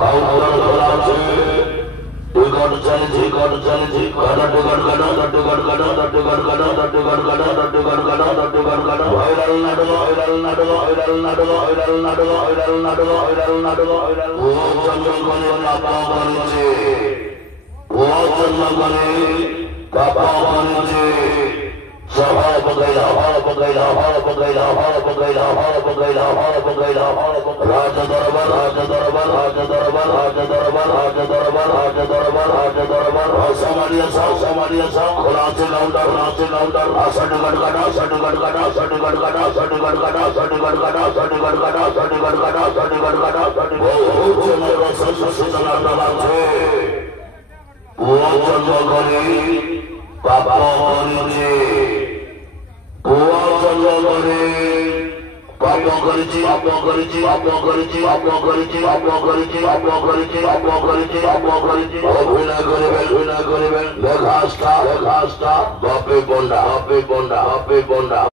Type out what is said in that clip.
Counter খোলা আছে টিকট চলেছে টিকট চলেছে কাটা টিকট কাটা টিকট কাটা টিকট কাটা টিকট কাটা টিকট কাটা টিকট কাটা ভাইরাল নাটক ভাইরাল নাটক ভাইরাল নাটক ভাইরাল নাটক ভাইরাল নাটক ভাইরাল নাটক ভাইরাল ও চন্দ্রগণে পাপা বলছে ও চন্দ্রগণে পাপা বলছে Hara pagaila, hara pagaila, hara pagaila, hara pagaila, hara pagaila, hara pagaila, hara pagaila. Raja Darabar, Raja Darabar, Raja Darabar, Raja Darabar, Raja Darabar, Raja Darabar, Raja Darabar. Samaria Sa, Samaria Sa. Khulase counter, Satigat Gada, Satigat Gada, Satigat Gada, Satigat Gada, Satigat Gada, Satigat Gada, Satigat Gada, Satigat Gada, Satigat Gada. Oh, Chandra Sasana Darabar. Oh, Chandra Gani, Papa Gani. অভিনয় করিবেন লেখা বাপে বন্ডা